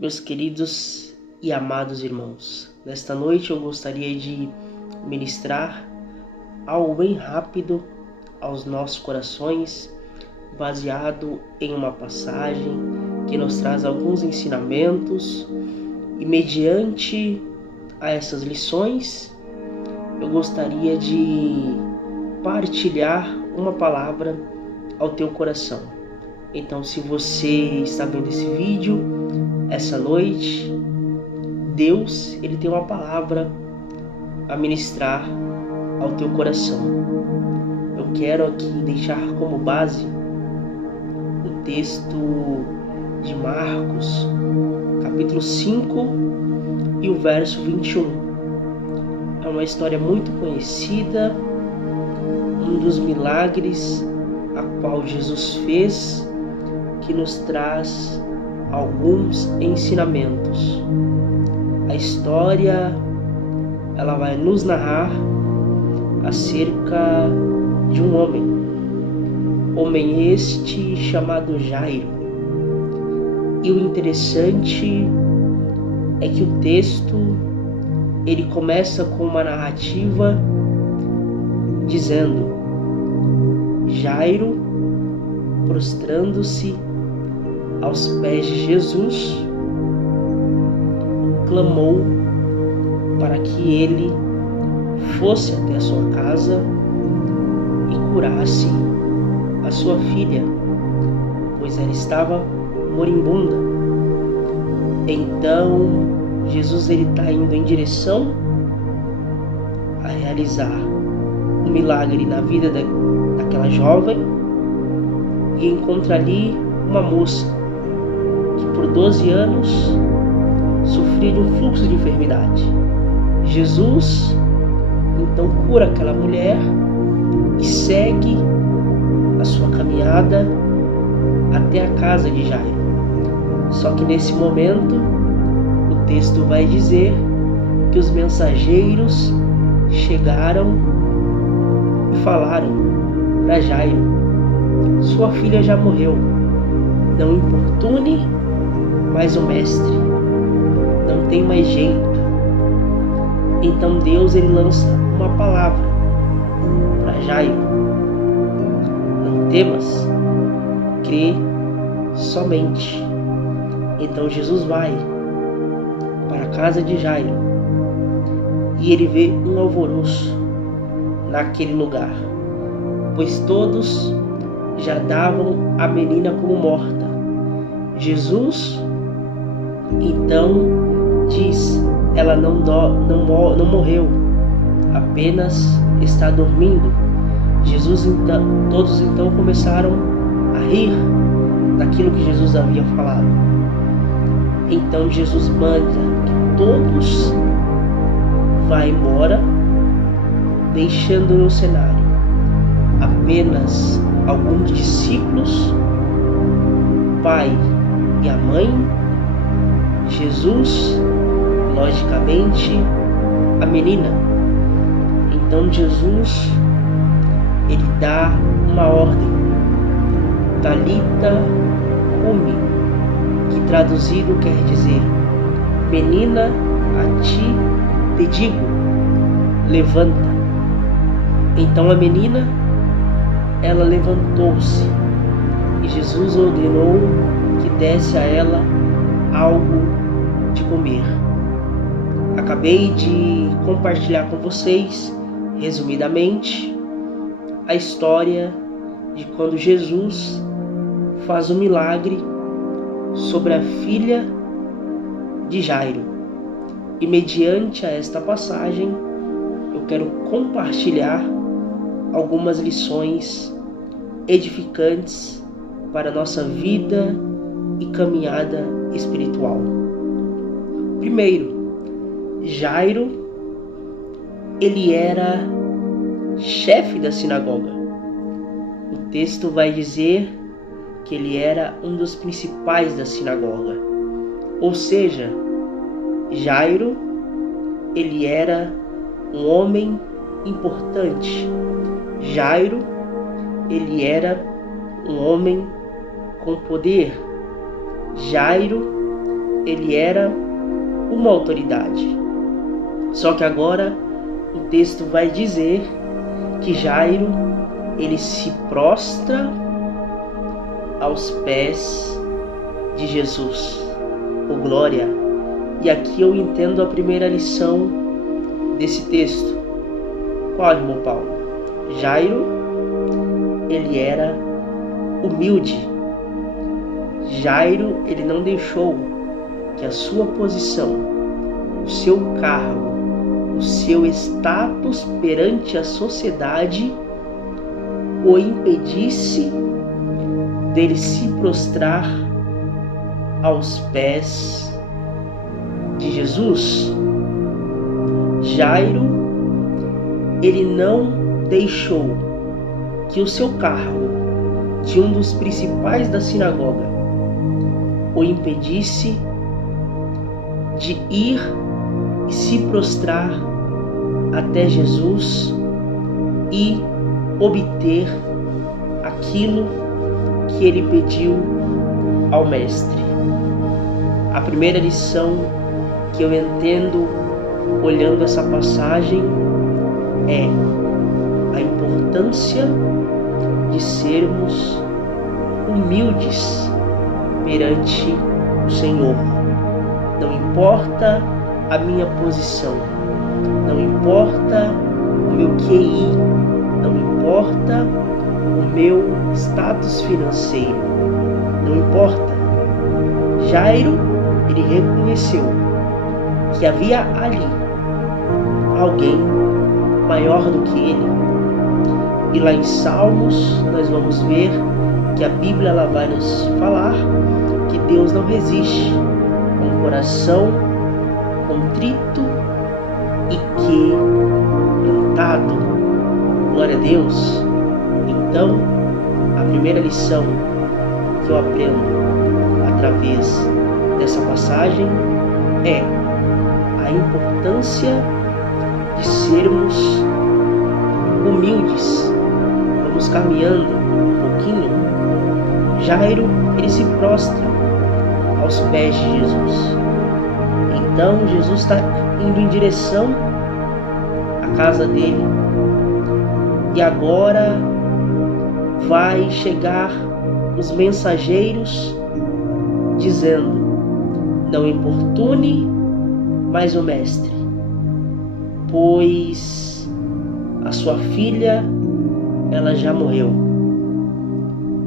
Meus queridos e amados irmãos, nesta noite eu gostaria de ministrar algo bem rápido aos nossos corações, baseado em uma passagem que nos traz alguns ensinamentos, e mediante a essas lições eu gostaria de partilhar uma palavra ao teu coração. Então, se você está vendo esse vídeo essa noite, Deus, Ele tem uma palavra a ministrar ao teu coração. Eu quero aqui deixar como base o texto de Marcos, capítulo 5 e o verso 21. É uma história muito conhecida, um dos milagres a qual Jesus fez, que nos traz alguns ensinamentos. A história, ela vai nos narrar acerca de um homem este chamado Jairo. E o interessante é que o texto, ele começa com uma narrativa dizendo: Jairo, prostrando-se aos pés de Jesus, clamou para que ele fosse até a sua casa e curasse a sua filha, pois ela estava moribunda. Então Jesus está indo em direção a realizar um milagre na vida daquela jovem e encontra ali uma moça que por 12 anos sofria de um fluxo de enfermidade. Jesus então cura aquela mulher e segue a sua caminhada até a casa de Jairo. Só que nesse momento o texto vai dizer que os mensageiros chegaram e falaram para Jairo: sua filha já morreu, não importune mais o mestre, não tem mais jeito. Então Deus, ele lança uma palavra para Jairo: não temas, crê somente. Então Jesus vai para a casa de Jairo e ele vê um alvoroço naquele lugar, pois todos já davam a menina como morta. Jesus então diz: ela não morreu, apenas está dormindo. Todos então começaram a rir daquilo que Jesus havia falado. Então Jesus manda que todos vá embora, deixando no cenário apenas alguns discípulos, o pai e a mãe, Jesus, logicamente, a menina. Então Jesus, ele dá uma ordem: Talita cumi, que traduzido quer dizer: menina, a ti te digo, levanta. Então a menina, ela levantou-se e Jesus ordenou que desse a ela algo de comer. Acabei de compartilhar com vocês, resumidamente, a história de quando Jesus faz um milagre sobre a filha de Jairo. E mediante a esta passagem, eu quero compartilhar algumas lições edificantes para a nossa vida e caminhada espiritual. Primeiro, Jairo, ele era chefe da sinagoga. O texto vai dizer que ele era um dos principais da sinagoga. Ou seja, Jairo, ele era um homem importante. Jairo, ele era um homem com poder. Jairo, ele era uma autoridade. Só que agora o texto vai dizer que Jairo, ele se prostra aos pés de Jesus. Oh, glória! E aqui eu entendo a primeira lição desse texto. Qual, irmão Paulo? Jairo, ele era humilde. Jairo, ele não deixou que a sua posição, o seu cargo, o seu status perante a sociedade o impedisse dele se prostrar aos pés de Jesus. Jairo, ele não deixou que o seu cargo de um dos principais da sinagoga o impedisse de ir e se prostrar até Jesus e obter aquilo que ele pediu ao Mestre. A primeira lição que eu entendo olhando essa passagem é a importância de sermos humildes perante o Senhor. Não importa a minha posição, não importa o meu QI, não importa o meu status financeiro, não importa. Jairo, ele reconheceu que havia ali alguém maior do que ele. E lá em Salmos nós vamos ver que a Bíblia ela vai nos falar que Deus não resiste a um coração contrito e quebrantado. Glória a Deus. Então, a primeira lição que eu aprendo através dessa passagem é a importância de sermos humildes. Vamos caminhando um pouquinho. Jairo, ele se prostra aos pés de Jesus. Então Jesus está indo em direção à casa dele. E agora vai chegar os mensageiros dizendo: não importune mais o mestre, pois a sua filha ela já morreu.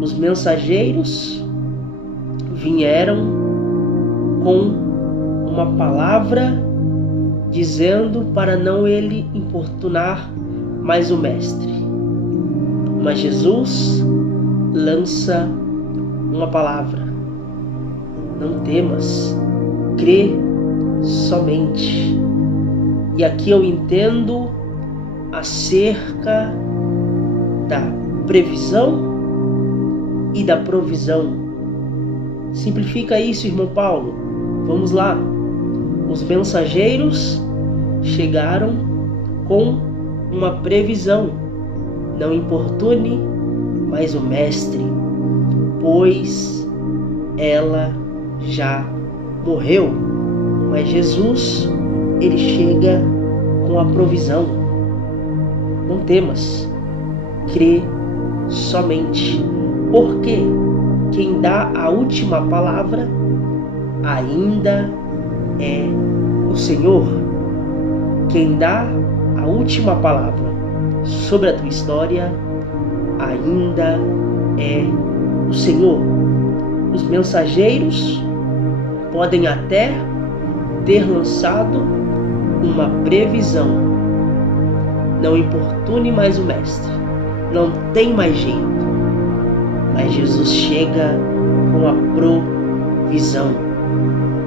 Os mensageiros vieram com uma palavra dizendo para não ele importunar mais o mestre. Mas Jesus lança uma palavra: não temas, crê somente. E aqui eu entendo acerca da previsão e da provisão. Simplifica isso, irmão Paulo. Vamos lá. Os mensageiros chegaram com uma previsão: não importune mais o mestre, pois ela já morreu. Mas Jesus, ele chega com a provisão: não temas, crê somente. Porque quem dá a última palavra ainda é o Senhor. Quem dá a última palavra sobre a tua história ainda é o Senhor. Os mensageiros podem até ter lançado uma previsão: não importune mais o mestre, não tem mais jeito. Mas Jesus chega com a provisão: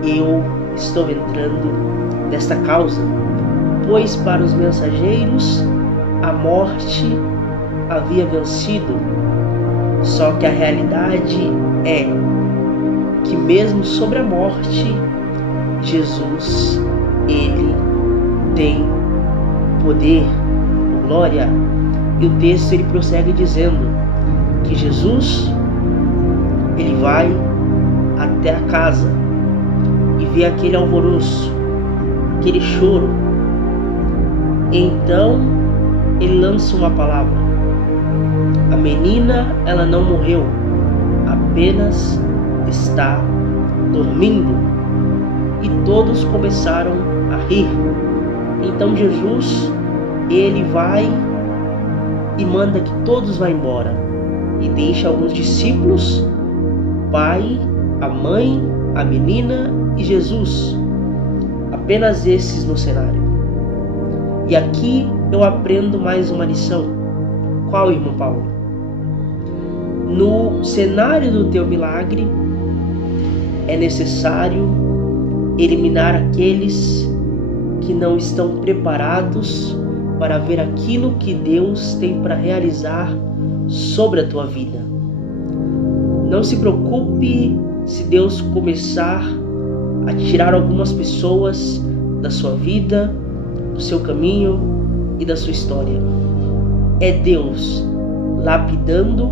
eu estou entrando nesta causa, pois para os mensageiros a morte havia vencido. Só que a realidade é que mesmo sobre a morte, Jesus, ele tem poder, glória. E o texto ele prossegue dizendo que Jesus, ele vai até a casa e vê aquele alvoroço, aquele choro. Então ele lança uma palavra: a menina, ela não morreu, apenas está dormindo. E todos começaram a rir. Então Jesus, ele vai e manda que todos vá embora e deixa alguns discípulos, o pai, a mãe, a menina e Jesus, apenas esses no cenário. E aqui eu aprendo mais uma lição. Qual, irmão Paulo? No cenário do teu milagre é necessário eliminar aqueles que não estão preparados para ver aquilo que Deus tem para realizar sobre a tua vida. Não se preocupe se Deus começar a tirar algumas pessoas da sua vida, do seu caminho e da sua história. É Deus lapidando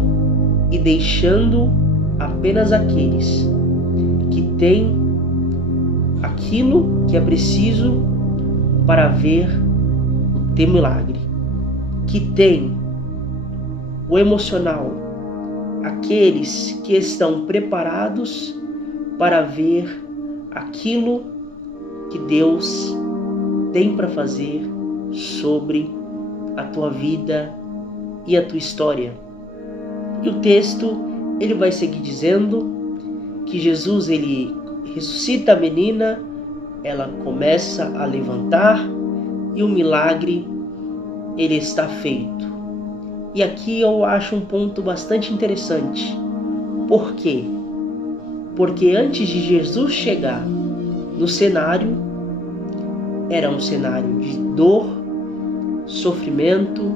e deixando apenas aqueles que têm aquilo que é preciso para ver o teu milagre, que tem o emocional, aqueles que estão preparados para ver aquilo que Deus tem para fazer sobre a tua vida e a tua história. E o texto, ele vai seguir dizendo que Jesus, ele ressuscita a menina, ela começa a levantar e o milagre, ele está feito. E aqui eu acho um ponto bastante interessante. Por quê? Porque antes de Jesus chegar no cenário, era um cenário de dor, sofrimento,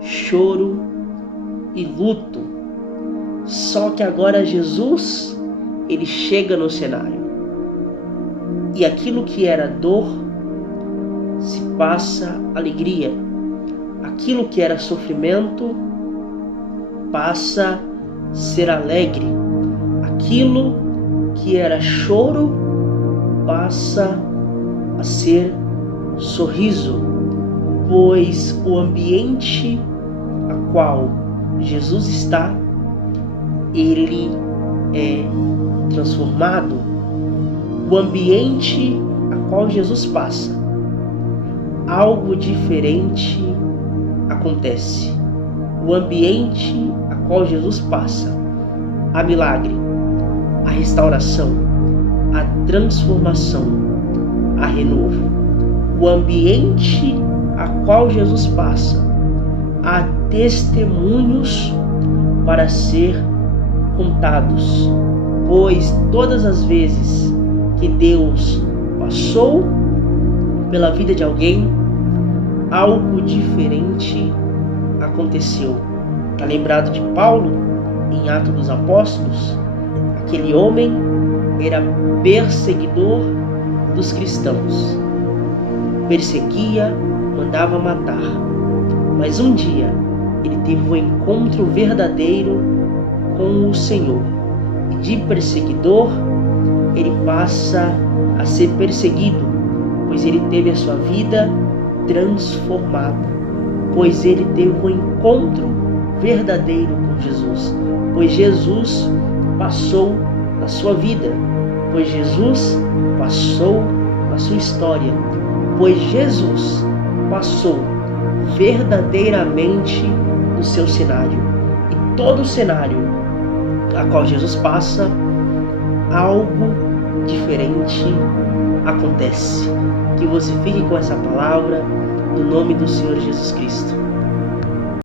choro e luto. Só que agora Jesus, ele chega no cenário. E aquilo que era dor se passa alegria. Aquilo que era sofrimento passa a ser alegre. Aquilo que era choro passa a ser sorriso, pois o ambiente a qual Jesus está, ele é transformado. O ambiente a qual Jesus passa, algo diferente acontece. O ambiente a qual Jesus passa, há milagre, a restauração, a transformação, a renovo. O ambiente a qual Jesus passa, há testemunhos para ser contados, pois todas as vezes que Deus passou pela vida de alguém, algo diferente aconteceu. Está lembrado de Paulo em Atos dos Apóstolos? Aquele homem era perseguidor dos cristãos, perseguia, mandava matar, mas um dia ele teve um encontro verdadeiro com o Senhor, e de perseguidor ele passa a ser perseguido, pois ele teve a sua vida transformada, pois ele teve um encontro verdadeiro com Jesus, pois Jesus passou na sua vida, pois Jesus passou na sua história, pois Jesus passou verdadeiramente no seu cenário. E todo cenário a qual Jesus passa, algo diferente acontece. Que você fique com essa palavra no nome do Senhor Jesus Cristo.